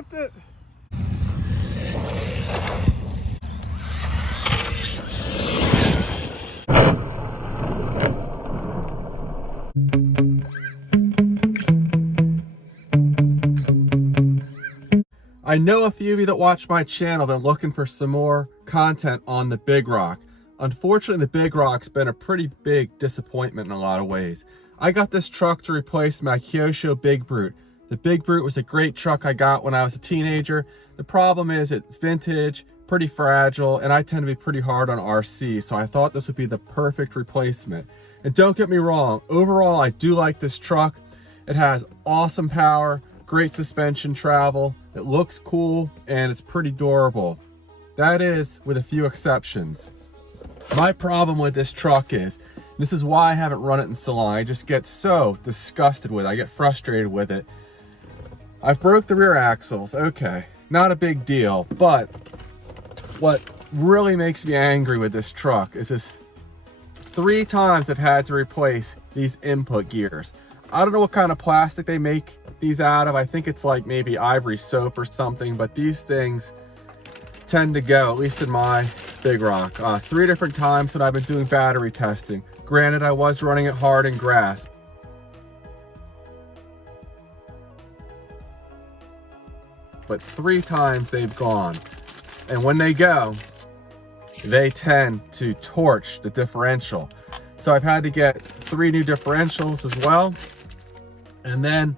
shift it. I know a few of you that watch my channel that are looking for some more content on the Big Rock. Unfortunately, the Big Rock's been a pretty big disappointment in a lot of ways. I got this truck to replace my Kyosho Big Brute. The Big Brute was a great truck I got when I was a teenager. The problem is it's vintage, pretty fragile, and I tend to be pretty hard on RC, so I thought this would be the perfect replacement. And don't get me wrong, overall I do like this truck. It has awesome power, great suspension travel, it looks cool, and it's pretty durable. That is, with a few exceptions. My problem with this truck is, this is why I haven't run it in so long, I just get so disgusted with it, I get frustrated with it. I've broke the rear axles, okay, not a big deal, but what really makes me angry with this truck is this 3 times I've had to replace these input gears. I don't know what kind of plastic they make these out of. I think it's like maybe ivory soap or something, but these things tend to go, at least in my Big Rock. 3 different times when I've been doing battery testing. Granted, I was running it hard in grass. But 3 times they've gone. And when they go, they tend to torch the differential. So I've had to get 3 new differentials as well. And then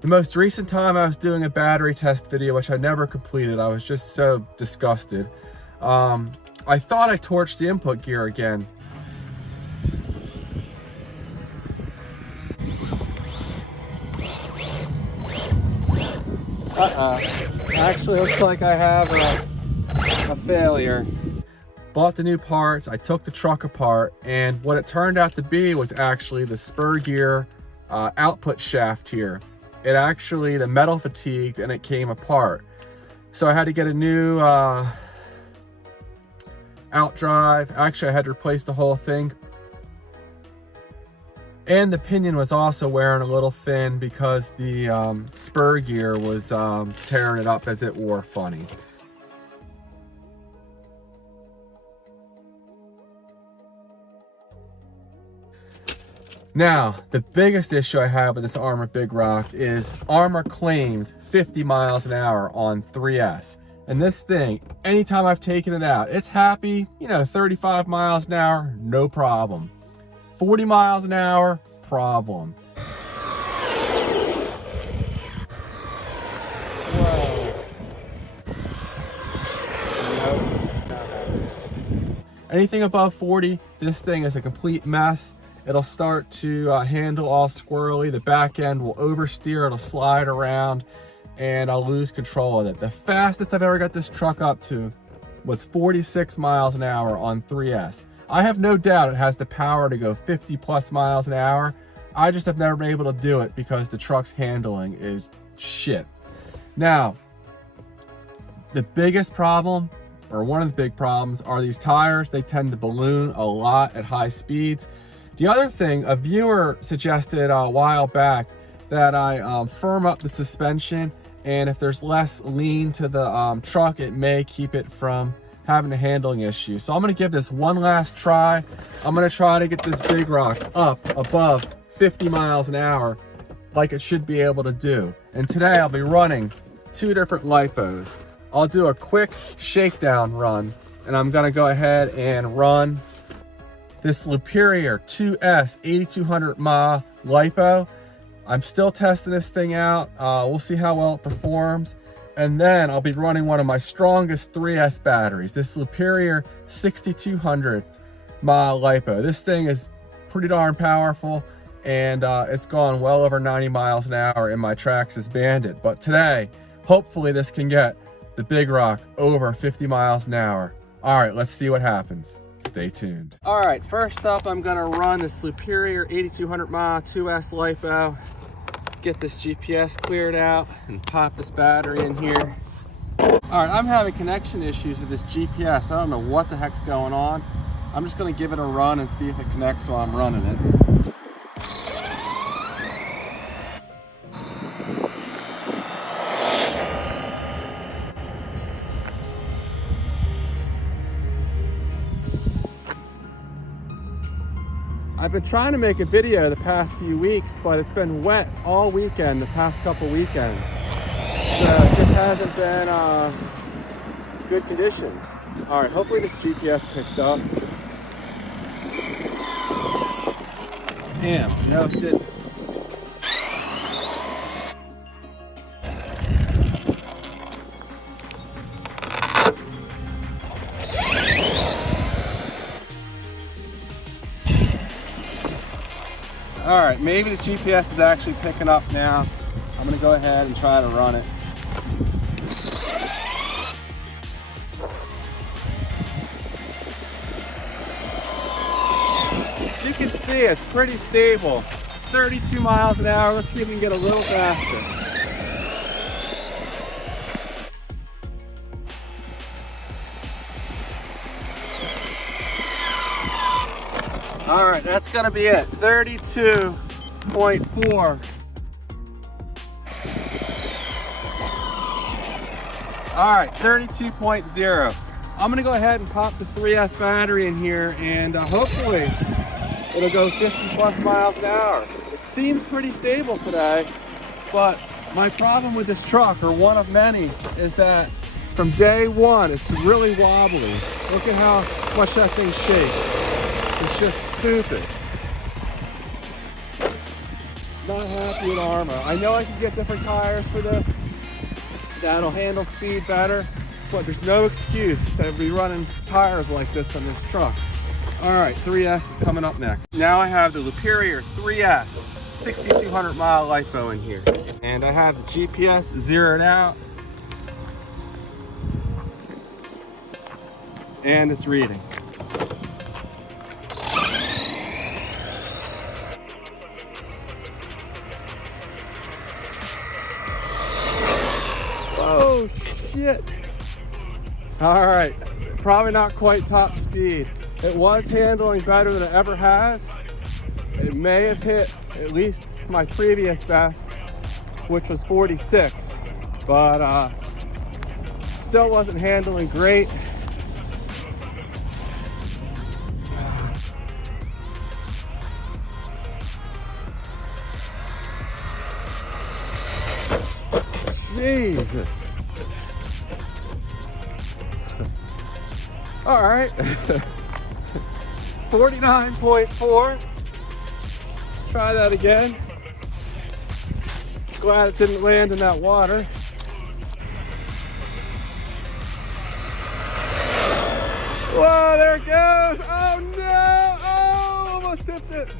the most recent time I was doing a battery test video, which I never completed, I was just so disgusted. I thought I torched the input gear again. Actually looks like I have a failure. Bought the new parts, I took the truck apart, and what it turned out to be was actually the spur gear output shaft here. It actually, the metal fatigued and it came apart. So I had to get a new out drive. Actually, I had to replace the whole thing. And the pinion was also wearing a little thin because the spur gear was tearing it up as it wore funny. Now, the biggest issue I have with this Arrma Big Rock is Arrma claims 50 miles an hour on 3S. And this thing, anytime I've taken it out, it's happy, you know, 35 miles an hour, no problem. 40 miles an hour, problem. Whoa. Nope. Anything above 40, this thing is a complete mess. It'll start to handle all squirrely. The back end will oversteer, it'll slide around, and I'll lose control of it. The fastest I've ever got this truck up to was 46 miles an hour on 3S. I have no doubt it has the power to go 50 plus miles an hour. I just have never been able to do it because the truck's handling is shit. Now, the biggest problem, or one of the big problems, are these tires. They tend to balloon a lot at high speeds. The other thing, a viewer suggested a while back that I firm up the suspension, and if there's less lean to the truck, it may keep it from having a handling issue. So I'm gonna give this one last try. I'm gonna try to get this Big Rock up above 50 miles an hour like it should be able to do. And today I'll be running 2 different LIPOs. I'll do a quick shakedown run, and I'm gonna go ahead and run this Liperior 2S 8200 mAh LiPo. I'm still testing this thing out. We'll see how well it performs. And then I'll be running one of my strongest 3S batteries, this Liperior 6200 mAh LiPo. This thing is pretty darn powerful, and it's gone well over 90 miles an hour in my Traxxas Bandit. But today, hopefully this can get the Big Rock over 50 miles an hour. All right, let's see what happens. Stay tuned. All right, first up, I'm gonna run this Liperior 8200 mAh 2S LiPo. Get this GPS cleared out and pop this battery in here. All right, I'm having connection issues with this GPS. I don't know what the heck's going on. I'm just gonna give it a run and see if it connects while I'm running it. I've been trying to make a video the past few weeks, but it's been wet all weekend, the past couple weekends. So it just hasn't been good conditions. All right, hopefully this GPS picked up. Damn, no, it didn't. All right, maybe the GPS is actually picking up now. I'm gonna go ahead and try to run it. As you can see, it's pretty stable. 32 miles an hour. Let's see if we can get a little faster. All right, that's gonna be it. 32.4. All right, 32.0. I'm gonna go ahead and pop the 3S battery in here, and hopefully it'll go 50 plus miles an hour. It seems pretty stable today, but my problem with this truck, or one of many, is that from day one, it's really wobbly. Look at how much that thing shakes. It's just stupid. Not happy with Arrma. I know I can get different tires for this that'll handle speed better, but there's no excuse to be running tires like this on this truck. All right, 3S is coming up next. Now I have the Liperior 3S 6,200 mile LiPo in here, and I have the GPS zeroed out, and it's reading. Oh shit. All right, probably not quite top speed. It was handling better than it ever has. It may have hit at least my previous best, which was 46, but still wasn't handling great. Jesus. All right. 49.4. Try that again. Glad it didn't land in that water. Whoa, there it goes. Oh no. Oh, almost tipped it.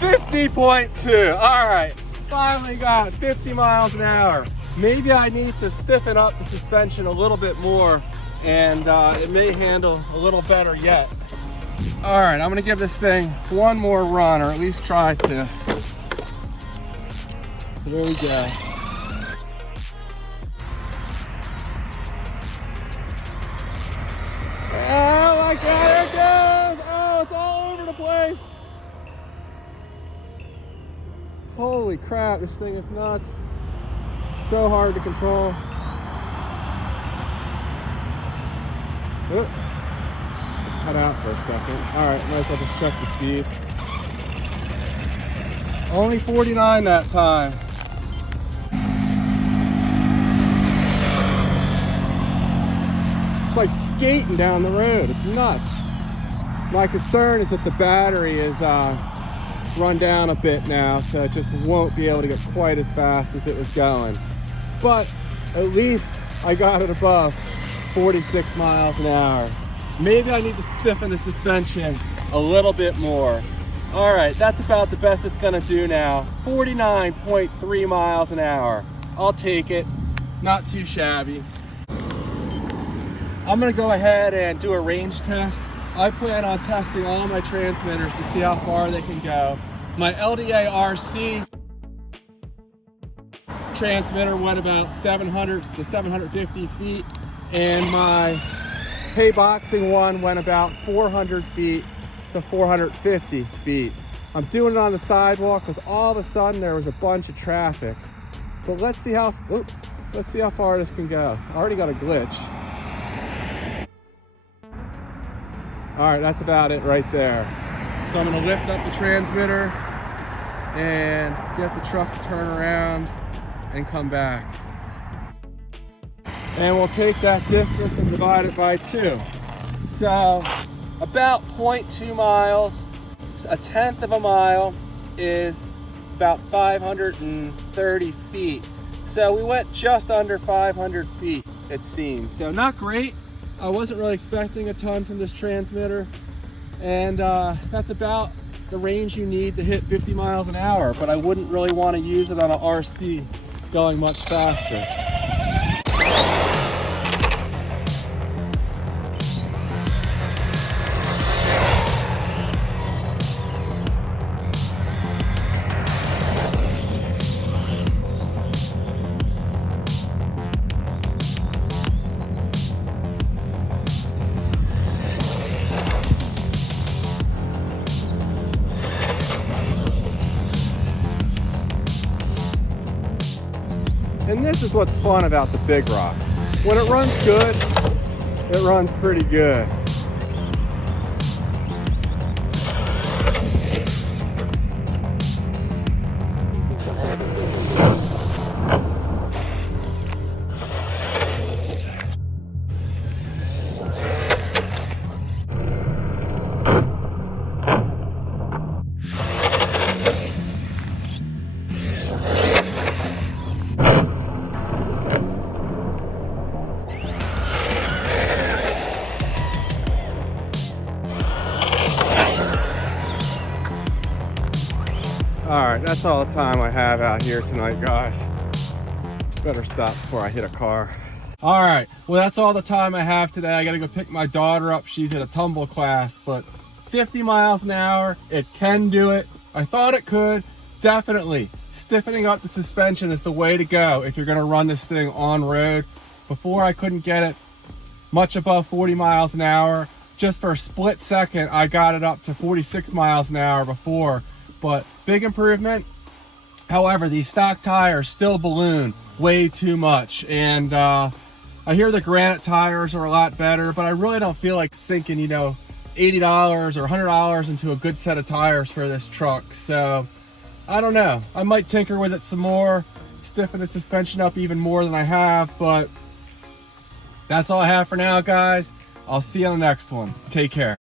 50.2. All right, finally got 50 miles an hour. Maybe I need to stiffen up the suspension a little bit more, and it may handle a little better yet. All right, I'm gonna give this thing one more run, or at least try to. Here we go. Oh my God, there it goes. Oh, it's all over the place. Holy crap, this thing is nuts. So hard to control. Oop. Cut out for a second. All right, might as well just check the speed. Only 49 that time. It's like skating down the road. It's nuts. My concern is that the battery is run down a bit now, so it just won't be able to get quite as fast as it was going. But at least I got it above 46 miles an hour. Maybe I need to stiffen the suspension a little bit more. All right, that's about the best it's gonna do now. 49.3 miles an hour. I'll take it, not too shabby. I'm gonna go ahead and do a range test. I plan on testing all my transmitters to see how far they can go. My LDA RC transmitter went about 700 to 750 feet, and my hay boxing one went about 400 feet to 450 feet. I'm doing it on the sidewalk because all of a sudden there was a bunch of traffic. But let's see how far this can go. I already got a glitch. All right, that's about it right there. So I'm gonna lift up the transmitter and get the truck to turn around and come back. And we'll take that distance and divide it by 2. So about 0.2 miles, a tenth of a mile is about 530 feet. So we went just under 500 feet, it seems. So not great. I wasn't really expecting a ton from this transmitter. And that's about the range you need to hit 50 miles an hour, but I wouldn't really want to use it on an RC going much faster. And this is what's fun about the big rock. When it runs good, it runs pretty good. All right, that's all the time I have out here tonight, guys. Better stop before I hit a car. All right, well, that's all the time I have today. I gotta go pick my daughter up. She's at a tumble class, but 50 miles an hour, it can do it. I thought it could, definitely. Stiffening up the suspension is the way to go if you're gonna run this thing on road. Before, I couldn't get it much above 40 miles an hour. Just for a split second, I got it up to 46 miles an hour before, but big improvement. However, these stock tires still balloon way too much. And I hear the granite tires are a lot better, but I really don't feel like sinking, you know, $80 or $100 into a good set of tires for this truck. So I don't know. I might tinker with it some more, stiffen the suspension up even more than I have, but that's all I have for now, guys. I'll see you on the next one. Take care.